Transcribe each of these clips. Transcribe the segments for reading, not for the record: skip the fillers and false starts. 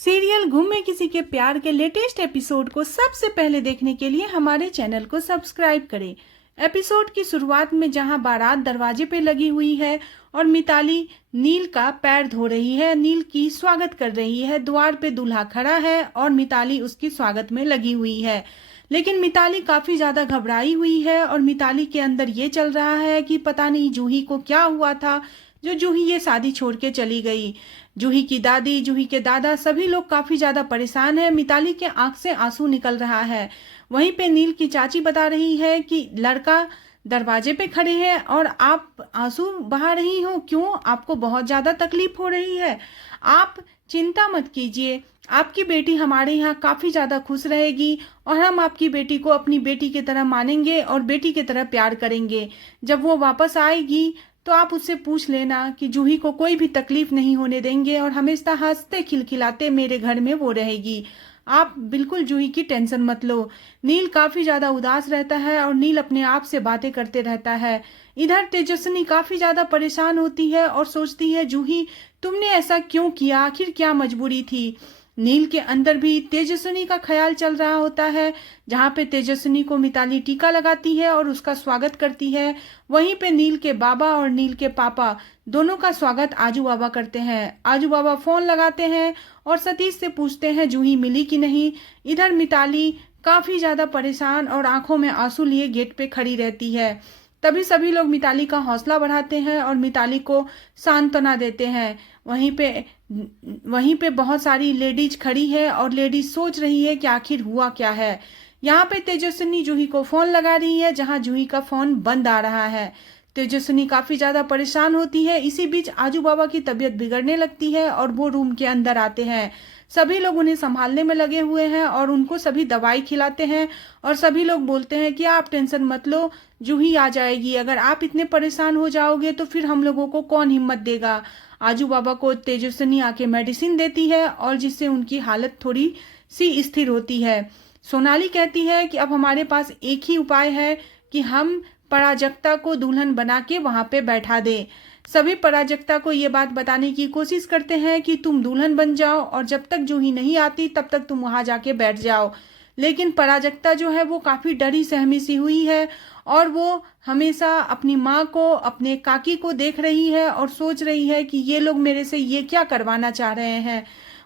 Serial गुम में किसी के प्यार के लेटेस्ट एपिसोड को सबसे पहले देखने के लिए हमारे चैनल को सब्सक्राइब करें। एपिसोड की शुरुआत में जहां बारात दरवाजे पे लगी हुई है और मिताली नील का पैर धो रही है, नील की स्वागत कर रही है। द्वार पे दूल्हा खड़ा है और मिताली उसकी स्वागत में लगी हुई है, लेकिन मिताली काफी ज्यादा घबराई हुई है और मिताली के अंदर ये चल रहा है कि पता नहीं जूही को क्या हुआ था जो जूही ये शादी छोड़ के चली गई। जूही की दादी, जूही के दादा, सभी लोग काफी ज्यादा परेशान है। मिताली के आंख से आंसू निकल रहा है। वहीं पे नील की चाची बता रही है कि लड़का दरवाजे पे खड़े हैं और आप आंसू बहा रही हो, क्यों? आपको बहुत ज्यादा तकलीफ हो रही है? आप चिंता मत कीजिए, आपकी बेटी हमारे यहाँ काफी ज्यादा खुश रहेगी और हम आपकी बेटी को अपनी बेटी की तरह मानेंगे और बेटी की तरह प्यार करेंगे। जब वो वापस आएगी तो आप उससे पूछ लेना कि जूही को कोई भी तकलीफ नहीं होने देंगे और हमेशा हंसते खिलखिलाते मेरे घर में वो रहेगी। आप बिल्कुल जूही की टेंशन मत लो। नील काफी ज्यादा उदास रहता है और नील अपने आप से बातें करते रहता है। इधर तेजस्विनी काफी ज्यादा परेशान होती है और सोचती है, जूही तुमने ऐसा क्यों किया, आखिर क्या मजबूरी थी? नील के अंदर भी तेजस्विनी का ख्याल चल रहा होता है। जहाँ पे तेजस्विनी को मिताली टीका लगाती है और उसका स्वागत करती है, वहीं पे नील के बाबा और नील के पापा दोनों का स्वागत आजू बाबा करते हैं। आजू बाबा फोन लगाते हैं और सतीश से पूछते हैं जूही मिली कि नहीं। इधर मिताली काफी ज्यादा परेशान और आंखों में आंसू लिए गेट पे खड़ी रहती है। तभी सभी लोग मिताली का हौसला बढ़ाते हैं और मिताली को सांत्वना देते हैं। वहीं पे बहुत सारी लेडीज खड़ी है और लेडीज सोच रही है कि आखिर हुआ क्या है। यहाँ पे तेजस्विनी जूही को फोन लगा रही है, जहां जूही का फोन बंद आ रहा है। तेजस्विनी काफी ज्यादा परेशान होती है। इसी बीच आजू बाबा की तबीयत बिगड़ने लगती है और वो रूम के अंदर आते हैं। सभी लोग उन्हें संभालने में लगे हुए हैं और उनको सभी दवाई खिलाते हैं और सभी लोग बोलते हैं कि आप टेंशन मत लो, जूही आ जाएगी। अगर आप इतने परेशान हो जाओगे तो फिर हम लोगों को कौन हिम्मत देगा। आजू बाबा को तेजस्विनी आके मेडिसिन देती है और जिससे उनकी हालत थोड़ी सी स्थिर होती है। सोनाली कहती है कि अब हमारे पास एक ही उपाय है कि हम पराजक्ता को दुल्हन बना के वहां पे बैठा दें। सभी पराजक्ता को ये बात बताने की कोशिश करते हैं कि तुम दुल्हन बन जाओ और जब तक जूही नहीं आती तब तक तुम वहां जाके बैठ जाओ। लेकिन पराजक्ता जो है वो काफी डरी सहमी सी हुई है और वो हमेशा अपनी माँ को, अपने काकी को देख रही है और सोच रही है कि ये लोग मेरे से ये क्या करवाना चाह रहे हैं।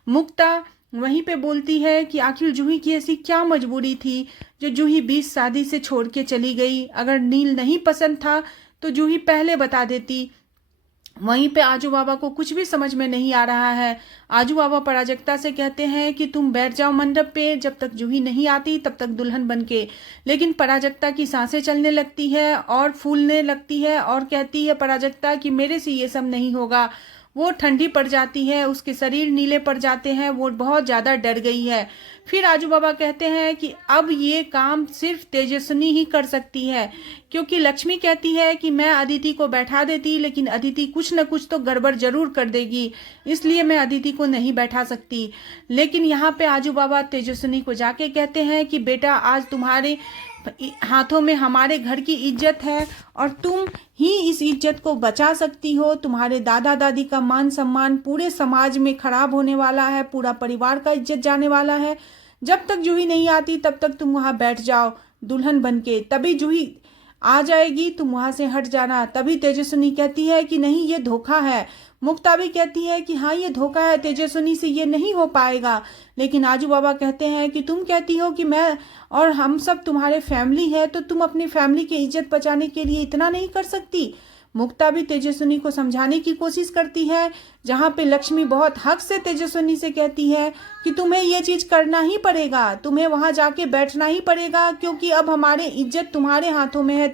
मुक्ता वहीं पे बोलती है कि आखिर जूही की ऐसी क्या मजबूरी थी जो जूही 20 शादी से छोड़ के चली गई। अगर नील नहीं पसंद था तो जूही पहले बता देती। वहीं पे आजू बाबा को कुछ भी समझ में नहीं आ रहा है। आजू बाबा पराजक्ता से कहते हैं कि तुम बैठ जाओ मंडप पे, जब तक जूही नहीं आती तब तक दुल्हन बन के। लेकिन पराजक्ता की सांसें चलने लगती है और फूलने लगती है और कहती है पराजक्ता कि मेरे से ये सब नहीं होगा। वो ठंडी पड़ जाती है, उसके शरीर नीले पड़ जाते हैं, वो बहुत ज्यादा डर गई है। फिर आजू बाबा कहते हैं कि अब ये काम सिर्फ तेजस्विनी ही कर सकती है, क्योंकि लक्ष्मी कहती है कि मैं अदिति को बैठा देती लेकिन अदिति कुछ न कुछ तो गड़बड़ जरूर कर देगी, इसलिए मैं अदिति को नहीं बैठा सकती। लेकिन यहाँ पे आजू बाबा तेजस्विनी को जाके कहते हैं कि बेटा आज तुम्हारे हाथों में हमारे घर की इज्जत है और तुम ही इस इज्जत को बचा सकती हो। तुम्हारे दादा दादी का मान सम्मान पूरे समाज में खराब होने वाला है, पूरा परिवार का इज्जत जाने वाला है। जब तक जूही नहीं आती तब तक तुम वहां बैठ जाओ दुल्हन बन के, तभी जूही आ जाएगी तुम वहां से हट जाना। तभी तेजस्विनी कहती है कि नहीं ये धोखा है। मुक्ता भी कहती है कि हाँ ये धोखा है, तेजस्विनी से ये नहीं हो पाएगा। लेकिन आजू बाबा कहते हैं कि तुम कहती हो कि मैं और हम सब तुम्हारे फैमिली है, तो तुम अपनी फैमिली की इज्जत बचाने के लिए इतना नहीं कर सकती। मुक्ता भी तेजस्विनी को समझाने की कोशिश करती है, जहाँ पे लक्ष्मी बहुत हक से तेजस्विनी से कहती है कि तुम्हें ये चीज करना ही पड़ेगा, तुम्हें वहां जाके बैठना ही पड़ेगा, क्योंकि अब हमारे इज्जत तुम्हारे हाथों में है।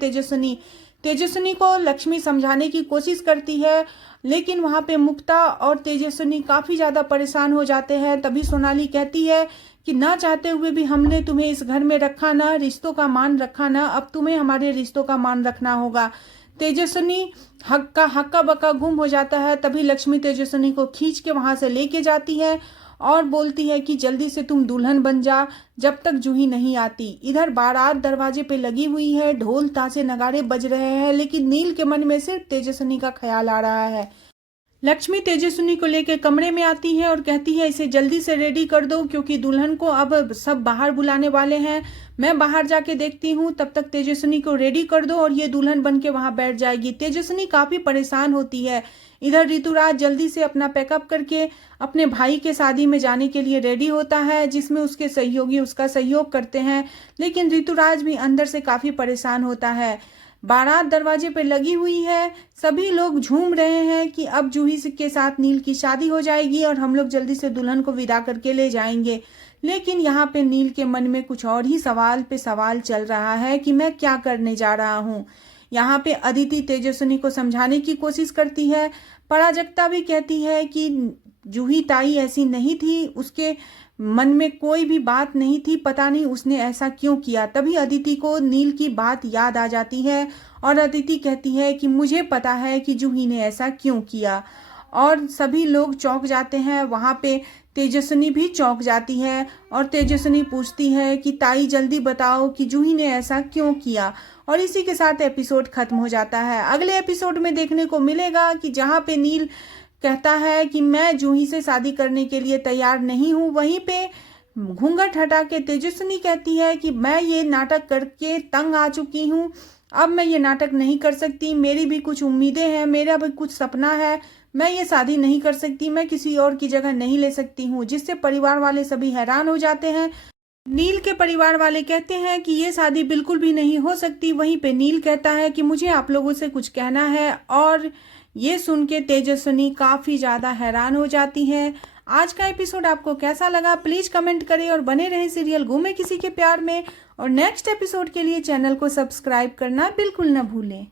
तेजस्विनी को लक्ष्मी समझाने की कोशिश करती है, लेकिन वहां पे मुक्ता और तेजस्विनी काफी ज्यादा परेशान हो जाते हैं। तभी सोनाली कहती है कि ना चाहते हुए भी हमने तुम्हें इस घर में रखा ना, रिश्तों का मान रखा ना, अब तुम्हें हमारे रिश्तों का मान रखना होगा। तेजस्विनी हक्का बक्का गुम हो जाता है। तभी लक्ष्मी तेजस्विनी को खींच के वहां से लेके जाती है और बोलती है कि जल्दी से तुम दुल्हन बन जा जब तक जूही नहीं आती। इधर बारात दरवाजे पे लगी हुई है, ढोल ताशे नगाड़े बज रहे हैं, लेकिन नील के मन में सिर्फ तेजस्विनी का ख्याल आ रहा है। लक्ष्मी तेजस्विनी को लेकर कमरे में आती है और कहती है इसे जल्दी से रेडी कर दो क्योंकि दुल्हन को अब सब बाहर बुलाने वाले हैं। मैं बाहर जाके देखती हूँ, तब तक तेजस्विनी को रेडी कर दो और ये दुल्हन बन के वहां बैठ जाएगी। तेजस्विनी काफी परेशान होती है। इधर ऋतुराज जल्दी से अपना पैकअप करके अपने भाई के शादी में जाने के लिए रेडी होता है, जिसमें उसके सहयोगी उसका सहयोग करते हैं। लेकिन ऋतुराज भी अंदर से काफी परेशान होता है। बारात दरवाजे पे लगी हुई है, सभी लोग झूम रहे हैं कि अब जूही के साथ नील की शादी हो जाएगी और हम लोग जल्दी से दुल्हन को विदा करके ले जाएंगे। लेकिन यहाँ पे नील के मन में कुछ और ही सवाल पे सवाल चल रहा है कि मैं क्या करने जा रहा हूँ। यहाँ पे अदिति तेजस्विनी को समझाने की कोशिश करती है। पराजक्ता भी कहती है कि जूही ताई ऐसी नहीं थी, उसके मन में कोई भी बात नहीं थी, पता नहीं उसने ऐसा क्यों किया। तभी अदिति को नील की बात याद आ जाती है और अदिति कहती है कि मुझे पता है कि जूही ने ऐसा क्यों किया। और सभी लोग चौंक जाते हैं। वहां पे तेजस्विनी भी चौंक जाती है और तेजस्विनी पूछती है कि ताई जल्दी बताओ कि जूही ने ऐसा क्यों किया। और इसी के साथ एपिसोड खत्म हो जाता है। अगले एपिसोड में देखने को मिलेगा कि जहाँ पे नील कहता है कि मैं जूही से शादी करने के लिए तैयार नहीं हूँ, वहीं पे घूंघट हटा के तेजस्विनी कहती है कि मैं ये नाटक करके तंग आ चुकी हूँ, अब मैं ये नाटक नहीं कर सकती, मेरी भी कुछ उम्मीदें हैं, मेरा भी कुछ सपना है, मैं ये शादी नहीं कर सकती, मैं किसी और की जगह नहीं ले सकती हूँ। जिससे परिवार वाले सभी हैरान हो जाते हैं। नील के परिवार वाले कहते हैं कि ये शादी बिल्कुल भी नहीं हो सकती। वहीं पे नील कहता है कि मुझे आप लोगों से कुछ कहना है और ये सुन के तेजस्विनी काफी ज्यादा हैरान हो जाती है। आज का एपिसोड आपको कैसा लगा प्लीज कमेंट करें और बने रहे सीरियल गुमे किसी के प्यार में। और नेक्स्ट एपिसोड के लिए चैनल को सब्सक्राइब करना बिल्कुल न भूलें।